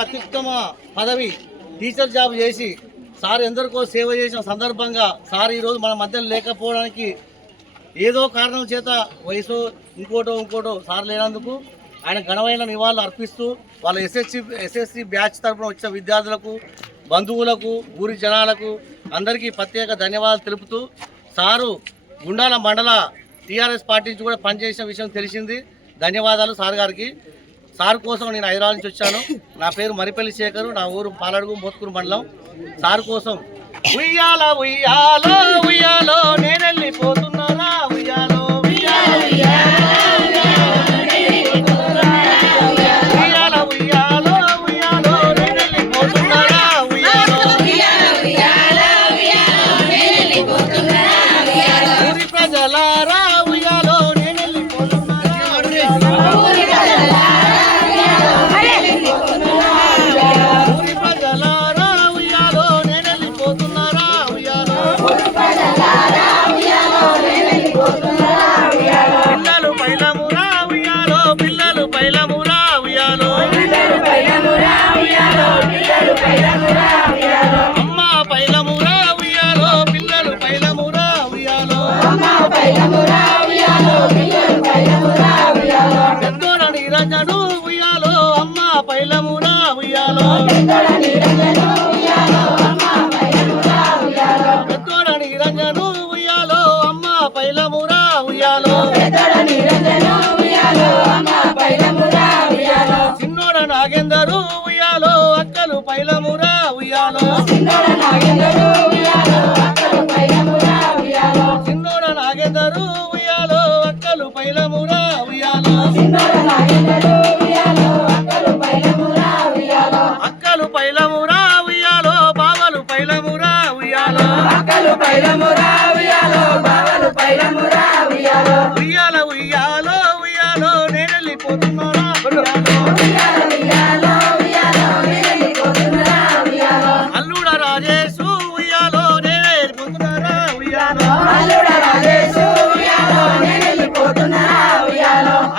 అత్యుత్తమ పదవి teacher job చేసి సార్ ఎందరికో సేవ చేసిన సందర్భంగా సార్ ఈరోజు మన మధ్యలో లేకపోవడానికి ఏదో కారణం చేత వయసు ఇంకోటో సార్ లేనందుకు ఆయన ఘనమైన నివాళులు అర్పిస్తూ వాళ్ళ ఎస్ఎస్సి బ్యాచ్ తరఫున వచ్చిన విద్యార్థులకు, బంధువులకు, ఊరి జనాలకు అందరికీ ప్రత్యేక ధన్యవాదాలు తెలుపుతూ సారు గుండాల మండల టీఆర్ఎస్ పార్టీ నుంచి కూడా పనిచేసిన విషయం తెలిసింది. ధన్యవాదాలు సార్ గారికి. సార్ కోసం నేను హైదరాబాద్ నుంచి వచ్చాను. నా పేరు మరిపల్లి శేఖరు, నా ఊరు పాలడుగు మోత్కూరు మండలం. సార్ కోసం ఉయ్యాల ఉయ్యాలో ఉయ్యాలో నేను వెళ్ళిపోతున్నారా ఉయ్యాలో చిన్నోడ నాగేందరు ఉయ్యాలో అక్కలు పైలమురా ఉయ్యాలో చిన్నోడ నాగేందరు ఉయ్యాలో అక్కలు పైలమురా ఉయ్యాలో అక్కలు పైలమురా ఉయ్యాలో బావలు పైలమురా ఉయ్యాలో ఉయ్యాల ఉయ్యాలో ఉయ్యాలో నేను వెళ్ళిపోతున్నారా అల్లుడ రాజేశు ఉయ్యాలో నేను వెళ్ళిపోతున్నారా ఉయ్యాలో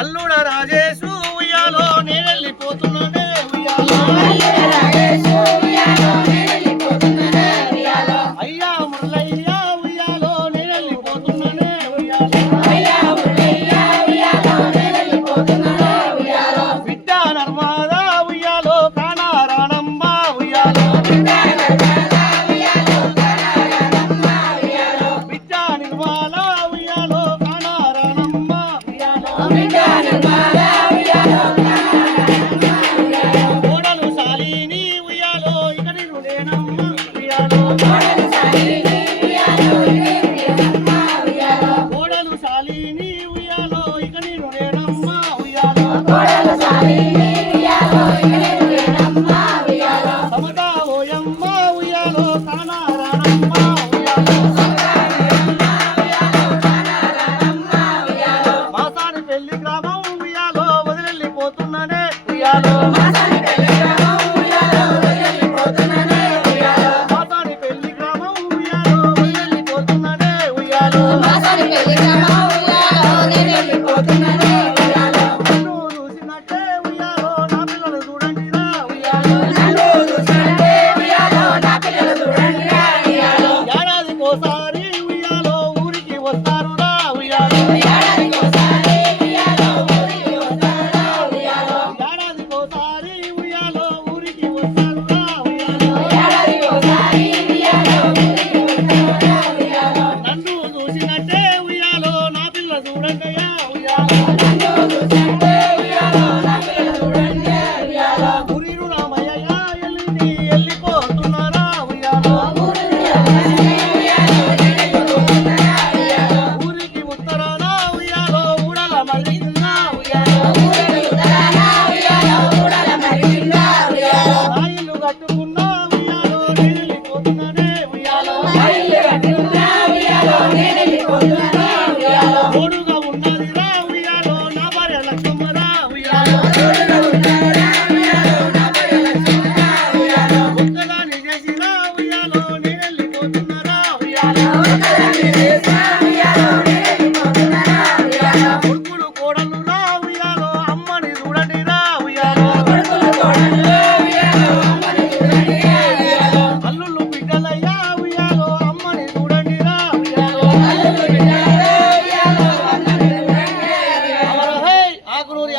అల్లుడ రాజేశు ఉయ్యాలో నేను వెళ్ళిపోతున్నానే ఉయ్యాలో అయ్యా మురళయ్య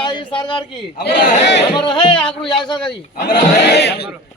యాదగిరి సార్ గారికి అమర్ హై ఆకుడు యాదగిరి సార్ గారికి